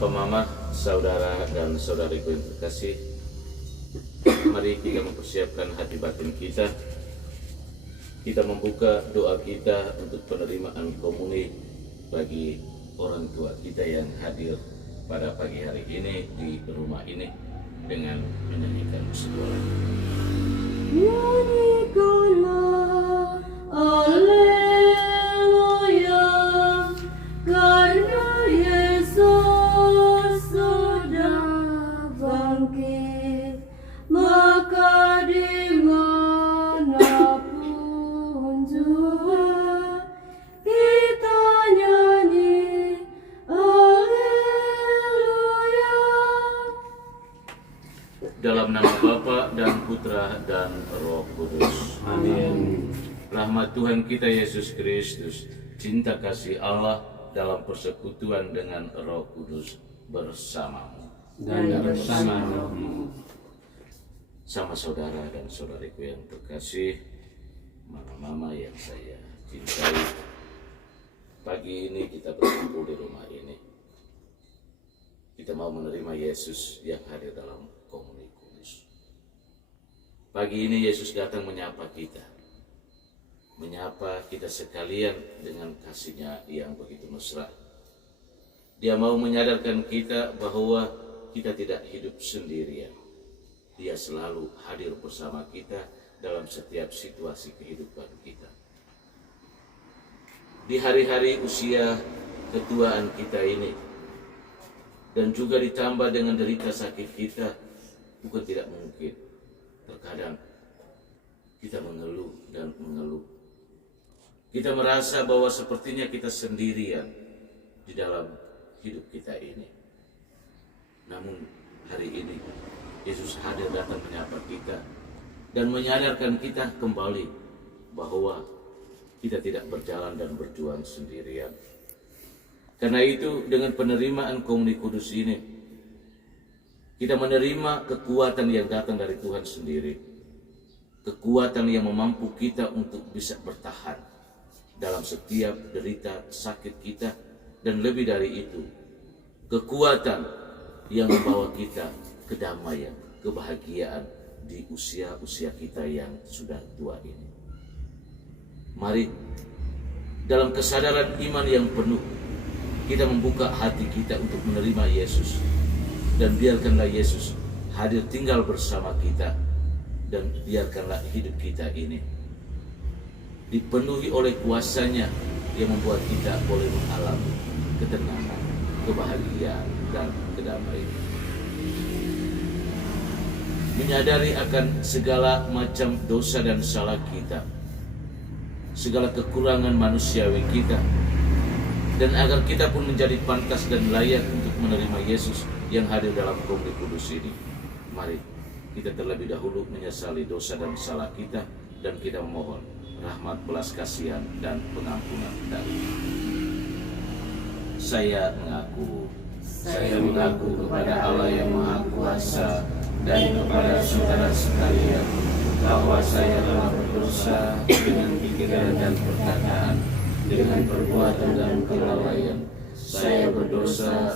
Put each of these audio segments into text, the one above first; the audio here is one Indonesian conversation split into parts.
Bapak, Mama, saudara dan saudariku yang terkasih, mari kita mempersiapkan hati batin kita. Kita membuka doa kita untuk penerimaan komuni bagi orang tua kita yang hadir pada pagi hari ini di rumah ini dengan menyanyikan sebuah lagu. Nyanyikanlah Alleluia, karena Yesus sudah bangkit, maka dimanapun jua kita nyanyi Alleluia. Dalam nama Bapa dan Putra dan Roh Kudus. Amin. Rahmat Tuhan kita Yesus Kristus, cinta kasih Allah dalam persekutuan dengan Roh Kudus bersamamu. Dan bersama rohmu. Sama saudara dan saudariku yang terkasih, mama-mama yang saya cintai, pagi ini kita berkumpul di rumah ini. Kita mau menerima Yesus yang hadir dalam komuni kudus. Pagi ini Yesus datang menyapa kita sekalian dengan kasih-Nya yang begitu mesra. Dia mau menyadarkan kita bahwa kita tidak hidup sendirian. Dia selalu hadir bersama kita dalam setiap situasi kehidupan kita. Di hari-hari usia ketuaan kita ini, dan juga ditambah dengan derita sakit kita, bukan tidak mungkin. Terkadang kita mengeluh dan mengeluh. Kita merasa bahwa sepertinya kita sendirian di dalam hidup kita ini. Namun hari ini Yesus hadir datang menyapa kita dan menyadarkan kita kembali bahwa kita tidak berjalan dan berjuang sendirian. Karena itu dengan penerimaan komuni kudus ini, kita menerima kekuatan yang datang dari Tuhan sendiri. Kekuatan yang memampu kita untuk bisa bertahan dalam setiap derita sakit kita, dan lebih dari itu, kekuatan yang membawa kita kedamaian, kebahagiaan di usia-usia kita yang sudah tua ini. Mari dalam kesadaran iman yang penuh, kita membuka hati kita untuk menerima Yesus, dan biarkanlah Yesus hadir tinggal bersama kita, dan biarkanlah hidup kita ini dipenuhi oleh kuasa-Nya yang membuat kita boleh mengalami ketenangan, kebahagiaan, dan kedamaian. Menyadari akan segala macam dosa dan salah kita, segala kekurangan manusiawi kita, dan agar kita pun menjadi pantas dan layak untuk menerima Yesus yang hadir dalam komuni kudus ini. Mari kita terlebih dahulu menyesali dosa dan salah kita, dan kita memohon rahmat, belas kasihan, dan pengampunan dari Saya mengaku kepada Allah yang Maha Kuasa dan kepada saudara sekalian bahwa saya telah berdosa dengan pikiran dan perkataan, dengan perbuatan dan kelalaian. Saya berdosa,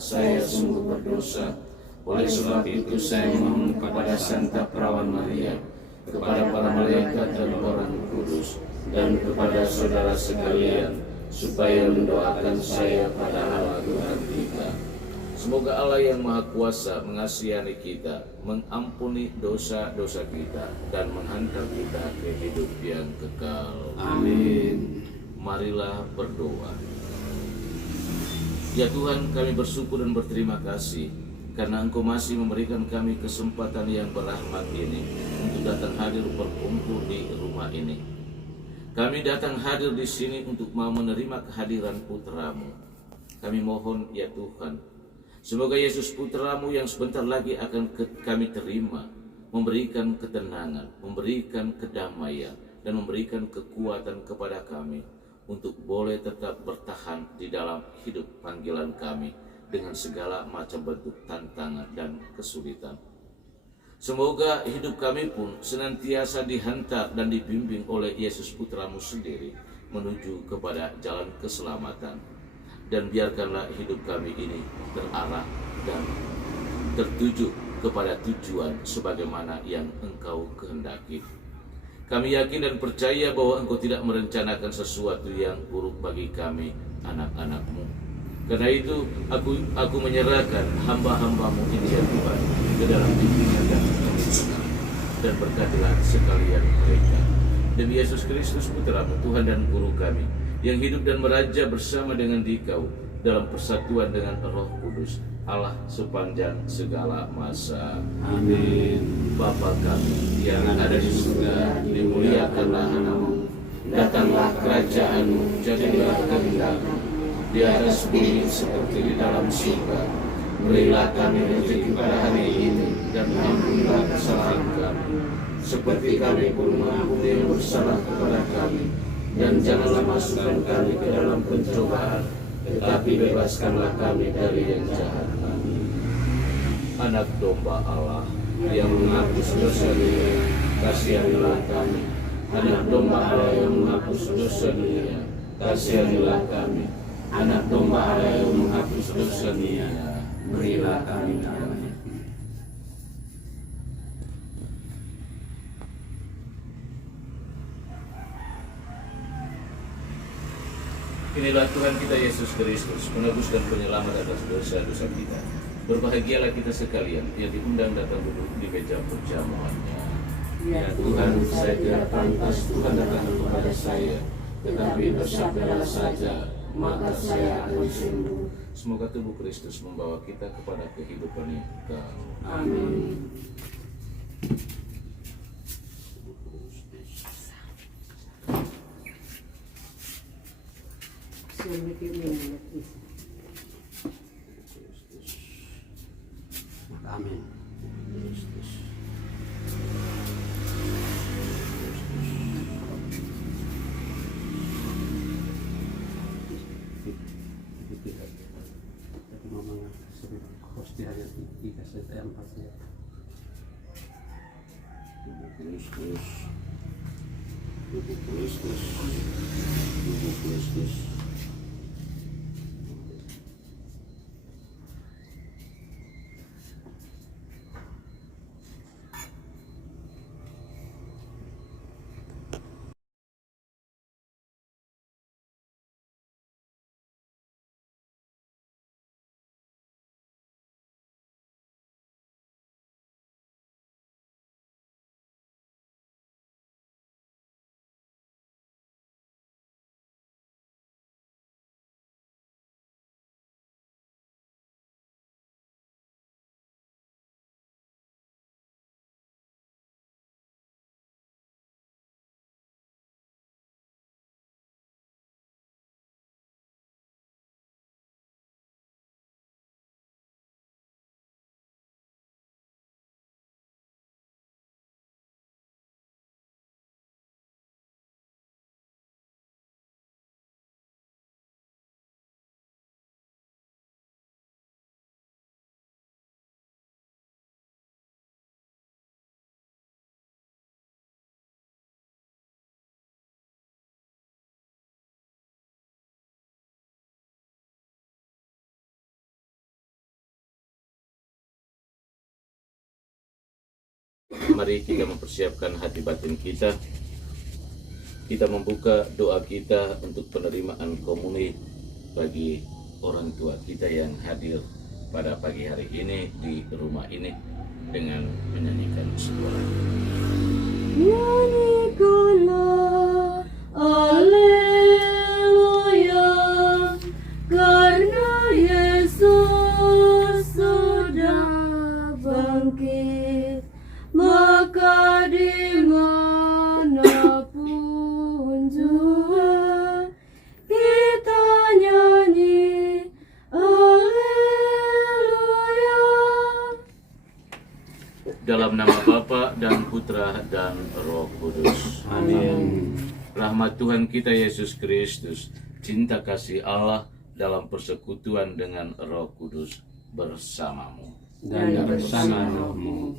saya sungguh berdosa. Oleh sebab itu saya memohon kepada Santa Perawan Maria, kepada para malaikat dan orang kudus, dan kepada saudara sekalian, supaya mendoakan saya pada Allah Tuhan kita. Semoga Allah yang Maha Kuasa mengasihani kita, mengampuni dosa-dosa kita, dan menghantar kita ke hidup yang kekal. Amin. Marilah berdoa. Ya Tuhan, kami bersyukur dan berterima kasih karena Engkau masih memberikan kami kesempatan yang berahmat ini untuk datang hadir berkumpul di rumah ini. Kami datang hadir di sini untuk mau menerima kehadiran Putra-Mu. Kami mohon ya Tuhan, semoga Yesus Putra-Mu yang sebentar lagi akan kami terima, memberikan ketenangan, memberikan kedamaian, dan memberikan kekuatan kepada kami untuk boleh tetap bertahan di dalam hidup panggilan kami dengan segala macam bentuk tantangan dan kesulitan. Semoga hidup kami pun senantiasa dihantar dan dibimbing oleh Yesus Putra-Mu sendiri menuju kepada jalan keselamatan. dan biarkanlah hidup kami ini terarah dan tertuju kepada tujuan sebagaimana yang Engkau kehendaki. Kami yakin dan percaya bahwa Engkau tidak merencanakan sesuatu yang buruk bagi kami, anak-anak-Mu. Karena itu aku menyerahkan hamba-hamba-Mu ini ya Tuhan ke dalam bimbingan dan berkatilah sekalian mereka. Demi Yesus Kristus Putra-Mu, Tuhan dan Guru kami, yang hidup dan meraja bersama dengan Dikau dalam persatuan dengan Roh Kudus, Allah sepanjang segala masa. Amin. Bapa kami yang ada di surga, dimuliakanlah nama-Mu. Datanglah kerajaan-Mu, jadilah kehendak-Mu di atas bumi seperti di dalam surga. Berilah kami rezeki pada hari ini, dan ampunilah kesalahan kami, seperti kami pun mengampuni yang bersalah kepada kami. Dan janganlah masukkan kami ke dalam pencobaan, tetapi bebaskanlah kami dari yang jahat. Anak domba Allah yang menghapus dosa dunia, kasihanilah kami. Anak domba Allah yang menghapus dosa dunia, kasihanilah kami. Anak domba Allah yang menghapus dosa dunia, berilah kami damai. Inilah Tuhan kita Yesus Kristus, penebus dan penyelamat atas dosa-dosa kita. Berbahagialah kita sekalian yang diundang datang duduk di meja perjamuannya. Ya Tuhan, saya tidak pantas Tuhan datang kepada saya, tetapi bersabdalah saja, maka saya akan sembuh. Semoga tubuh Kristus membawa kita kepada kehidupan yang kekal. Amin. Amin. Kristus, tubuh Kristus, tubuh Kristus. Mari kita mempersiapkan hati batin kita. Kita membuka doa kita untuk penerimaan komuni bagi orang tua kita yang hadir pada pagi hari ini di rumah ini dengan menyanyikan sebuah lagu. Nyanyikanlah Alleluia, karena Yesus sudah bangkit. Maka dimanapun jua kita nyanyi Alleluia. Dalam nama Bapa dan Putra dan Roh Kudus. Amin. Rahmat Tuhan kita Yesus Kristus, cinta kasih Allah dalam persekutuan dengan Roh Kudus bersamamu. Dan bersama rohmu.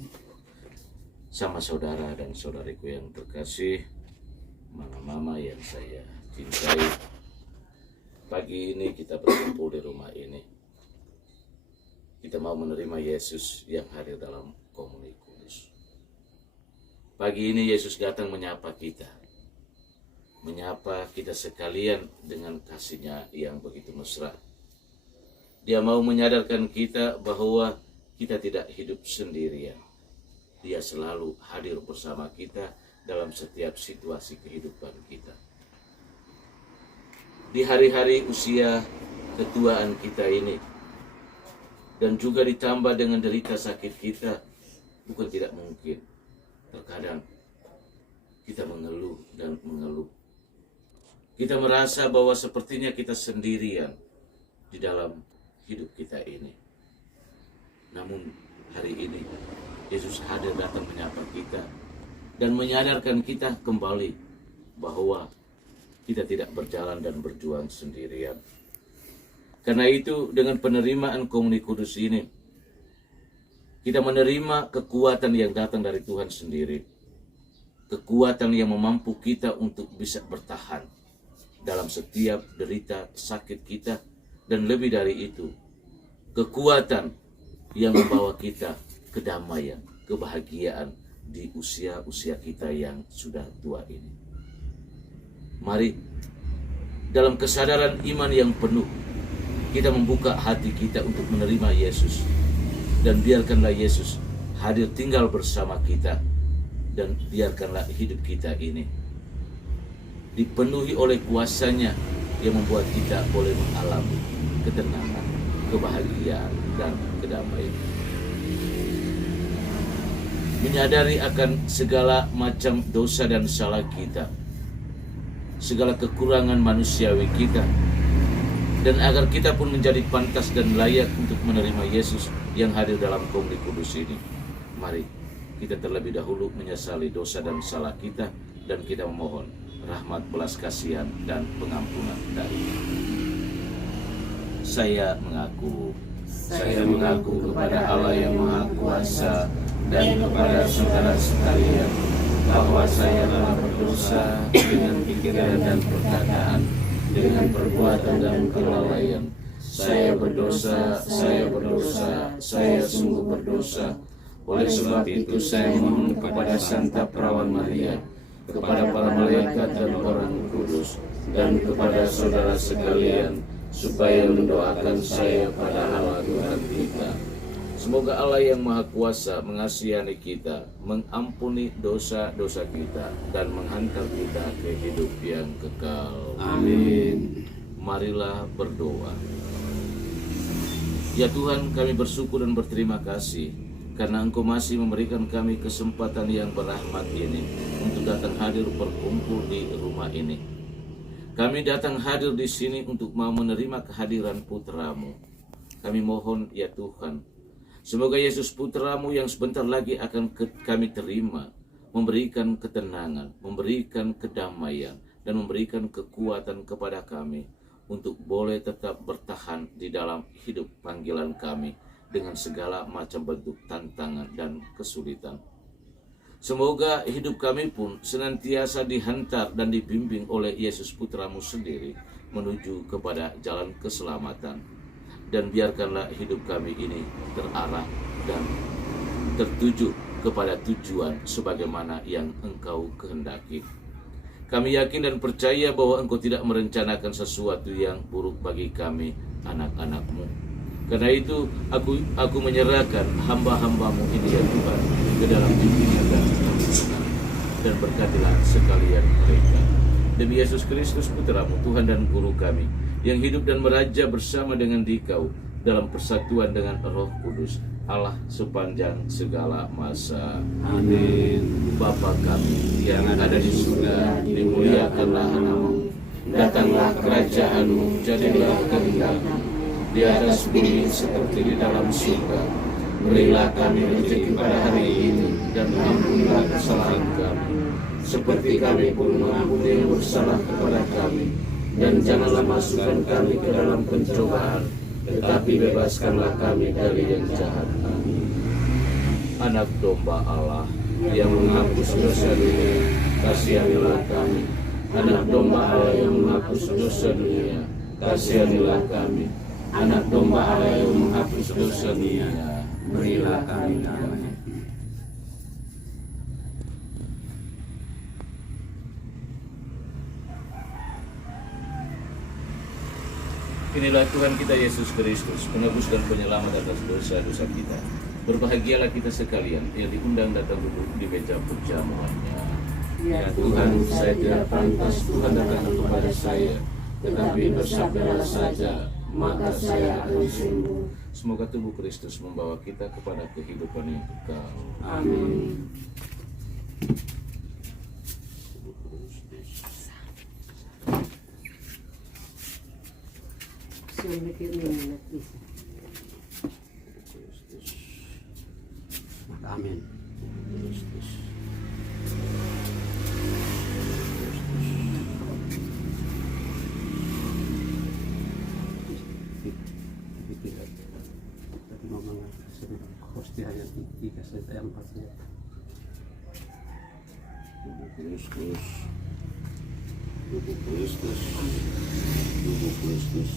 Sama saudara dan saudariku yang terkasih, mama-mama yang saya cintai, Pagi ini kita berkumpul di rumah ini. Kita mau menerima Yesus yang hadir dalam komuni kudus. Pagi ini Yesus datang menyapa kita. Menyapa kita sekalian dengan kasih-Nya yang begitu mesra. Dia mau menyadarkan kita bahwa kita tidak hidup sendirian. Dia selalu hadir bersama kita dalam setiap situasi kehidupan kita. Di hari-hari usia ketuaan kita ini, dan juga ditambah dengan derita sakit kita, bukan tidak mungkin. Terkadang kita mengeluh dan mengeluh. Kita merasa bahwa sepertinya kita sendirian di dalam hidup kita ini. Namun hari ini Yesus hadir datang menyapa kita dan menyadarkan kita kembali bahwa kita tidak berjalan dan berjuang sendirian. Karena itu dengan penerimaan komuni kudus ini, kita menerima kekuatan yang datang dari Tuhan sendiri. Kekuatan yang memampu kita untuk bisa bertahan dalam setiap derita sakit kita. Dan lebih dari itu, kekuatan yang membawa kita kedamaian, kebahagiaan di usia-usia kita yang sudah tua ini. Mari, dalam kesadaran iman yang penuh, kita membuka hati kita untuk menerima Yesus. Dan biarkanlah Yesus hadir tinggal bersama kita. Dan biarkanlah hidup kita ini dipenuhi oleh kuasa-Nya yang membuat kita boleh mengalami ketenangan, kebahagiaan, dan kedamaian. Menyadari akan segala macam dosa dan salah kita, segala kekurangan manusiawi kita, dan agar kita pun menjadi pantas dan layak untuk menerima Yesus yang hadir dalam komuni kudus ini. Mari kita terlebih dahulu menyesali dosa dan salah kita, dan kita memohon rahmat, belas kasihan, dan pengampunan dari-Nya. Saya mengaku kepada Allah yang Maha Kuasa dan kepada saudara sekalian bahwa saya telah berdosa dengan pikiran dan perkataan, dengan perbuatan dan kelalaian. Saya berdosa, saya sungguh berdosa. Oleh sebab itu saya mohon kepada Santa Perawan Maria, kepada para malaikat dan orang kudus, dan kepada saudara sekalian, supaya mendoakan saya pada Allah Tuhan kita. Semoga Allah yang Maha Kuasa mengasihani kita, mengampuni dosa-dosa kita, dan menghantar kita ke hidup yang kekal. Amin. Marilah berdoa. Ya Tuhan, kami bersyukur dan berterima kasih karena Engkau masih memberikan kami kesempatan yang berahmat ini untuk datang hadir berkumpul di rumah ini. Kami datang hadir di sini untuk mau menerima kehadiran Putra-Mu. Kami mohon ya Tuhan, semoga Yesus Putra-Mu yang sebentar lagi akan kami terima, memberikan ketenangan, memberikan kedamaian, dan memberikan kekuatan kepada kami untuk boleh tetap bertahan di dalam hidup panggilan kami dengan segala macam bentuk tantangan dan kesulitan. Semoga hidup kami pun senantiasa dihantar dan dibimbing oleh Yesus Putra-Mu sendiri menuju kepada jalan keselamatan. Dan biarkanlah hidup kami ini terarah dan tertuju kepada tujuan sebagaimana yang Engkau kehendaki. Kami yakin dan percaya bahwa Engkau tidak merencanakan sesuatu yang buruk bagi kami, anak-anak-Mu. Karena itu aku menyerahkan hamba-hamba-Mu ini ya Tuhan ke dalam bimbingan dan berkatilah sekalian mereka. Demi Yesus Kristus Putra-Mu, Tuhan dan Guru kami, yang hidup dan meraja bersama dengan Dikau dalam persatuan dengan Roh Kudus, Allah sepanjang segala masa. Amin. Bapa kami yang ada di surga, dimuliakanlah nama-Mu. Datanglah kerajaan-Mu, jadilah kehendak-Mu di atas bumi seperti di dalam surga. Berilah kami rezeki pada hari ini, dan ampunilah kesalahan kami, seperti kami pun mengampuni yang bersalah kepada kami. Dan janganlah masukkan kami ke dalam pencobaan, tetapi bebaskanlah kami dari yang jahat. Amin. Anak domba Allah yang menghapus dosa dunia, kasihanilah kami. Anak domba Allah yang menghapus dosa dunia, Kasihanilah kami. Anak domba Allah yang menghapus dosa dunia, berilah kami damai. Inilah Tuhan kita Yesus Kristus, penebus dan penyelamat atas dosa-dosa kita. Berbahagialah kita sekalian yang diundang datang duduk di meja perjamuannya. Ya Tuhan, saya tidak pantas Tuhan datang kepada saya, tetapi bersabdalah saja, maka saya akan sembuh. Semoga tubuh Kristus membawa kita kepada kehidupan yang kekal. Amin. Amin. Tadi ngomong hostia yang 3 saya yang 4 saya. Tubuh Kristus, tubuh Kristus, tubuh Kristus.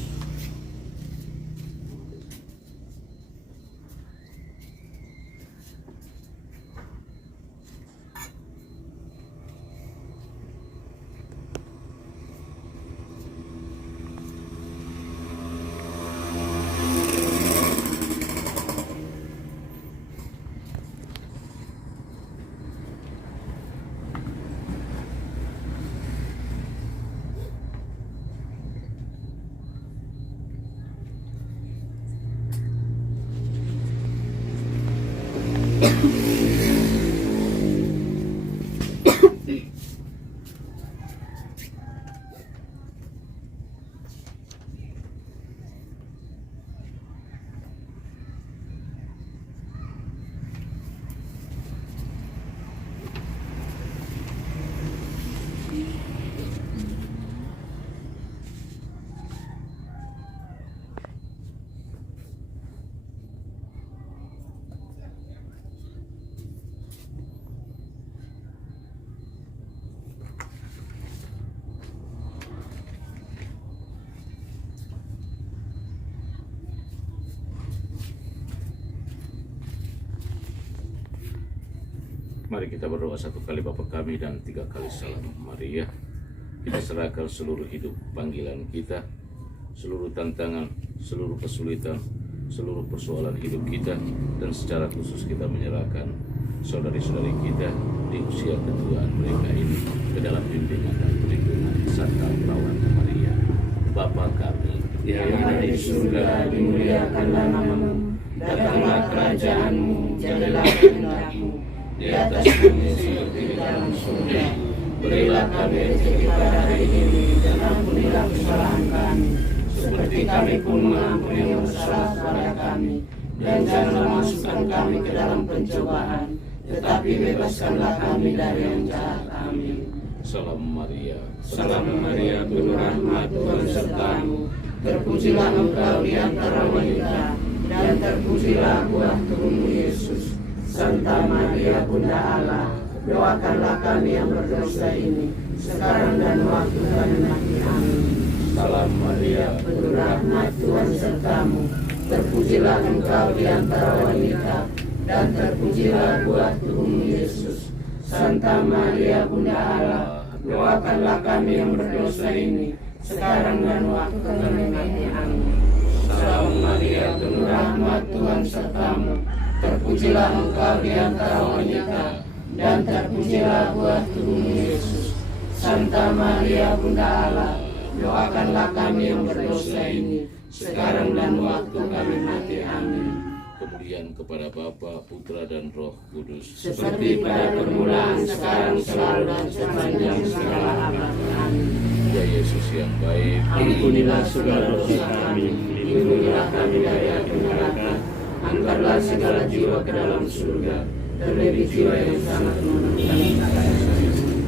Mari kita berdoa 1 kali Bapa kami dan 3 kali salam Maria. Kita serahkan seluruh hidup panggilan kita, seluruh tantangan, seluruh kesulitan, seluruh persoalan hidup kita, dan secara khusus kita menyerahkan saudari-saudari kita di usia ketuaan mereka ini ke dalam bimbingan dan perlindungan Santa Perawan Maria. Bapa kami yang ada di surga, dimuliakanlah namamu, datanglah kerajaanmu, jadilah kehendakmu di atas bumi seperti di dalam surga. Berilah kami rezeki pada hari ini, dan ampunilah kesalahan kami, seperti kami pun mengampuni yang bersalah kepada kami. Dan janganlah masukkan kami ke dalam pencobaan, tetapi bebaskanlah kami dari yang jahat. Amin. Salam Maria, Salam Maria, penuh rahmat, Tuhan sertamu. terpujilah engkau di antara wanita, dan terpujilah buah tubuhmu Yesus. Santa Maria Bunda Allah, doakanlah kami yang berdosa ini, sekarang dan waktu kami mati. Amin. Salam Maria, penuh rahmat, Tuhan sertamu. Terpujilah engkau di antara wanita, dan terpujilah buah tubuhmu Yesus. Santa Maria Bunda Allah, doakanlah kami yang berdosa ini, sekarang dan waktu kami mati. Amin. Salam Maria, penuh rahmat, Tuhan sertamu. Terpujilah engkau di antara wanita, dan terpujilah buah tubuhmu Yesus. Santa Maria Bunda Allah, doakanlah kami yang berdosa ini, sekarang dan waktu kami mati. Amin. Kemuliaan kepada Bapa, Putra dan Roh Kudus, Seperti pada permulaan, sekarang, selalu, dan sepanjang segala abad. Amin. Ya Yesus yang baik, Ampunilah segala dosa kami, lindungilah kami dari api neraka, angkatlah segala jiwa ke dalam surga, terlebih jiwa yang sangat memerlukan kasih.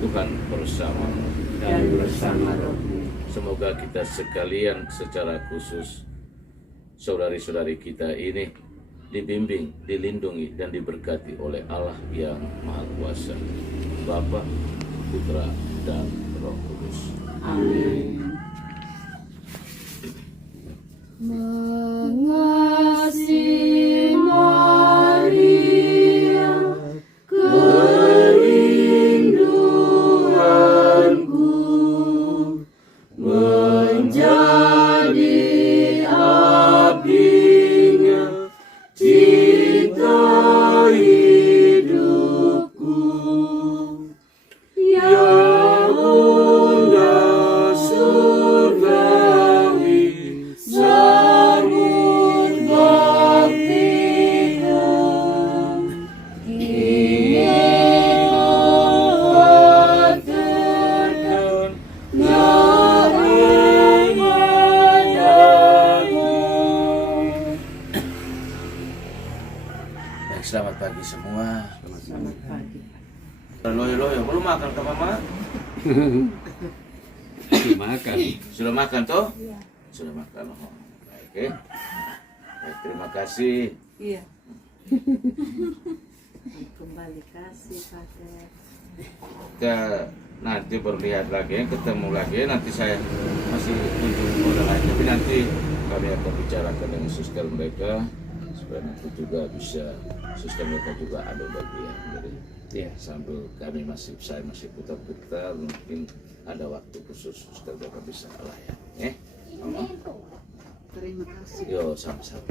Tuhan bersamamu. Dan bersama rohmu. Semoga kita sekalian secara khusus, saudari-saudari kita ini dibimbing, dilindungi, dan diberkati oleh Allah yang Maha Kuasa, Bapa, Putra, dan Roh Kudus. Amin. Mengasihi Maria, kerinduanku, menjadi abdinya, cinta hidupku. Ya Bunda surgawi, sambut baktiku. Kini kuaturkan ibadahmu. Baik, selamat pagi semua. Selamat pagi. Loyo, belum makan ke mama? Makan. Sudah makan toh? Sudah makan. Oh, baik, baik, terima kasih. Iya. Kembali kasih pakai. Nanti berlihat lagi, ketemu lagi. Nanti saya masih kunjung orang lain, tapi nanti kami akan bicarakan dengan suster mereka supaya nanti juga bisa suster mereka juga ada bagian. Jadi Iya. sambil saya masih putar-putar, mungkin ada waktu khusus suster mereka bisa layan. Mama? Terima kasih. Yo, sama-sama.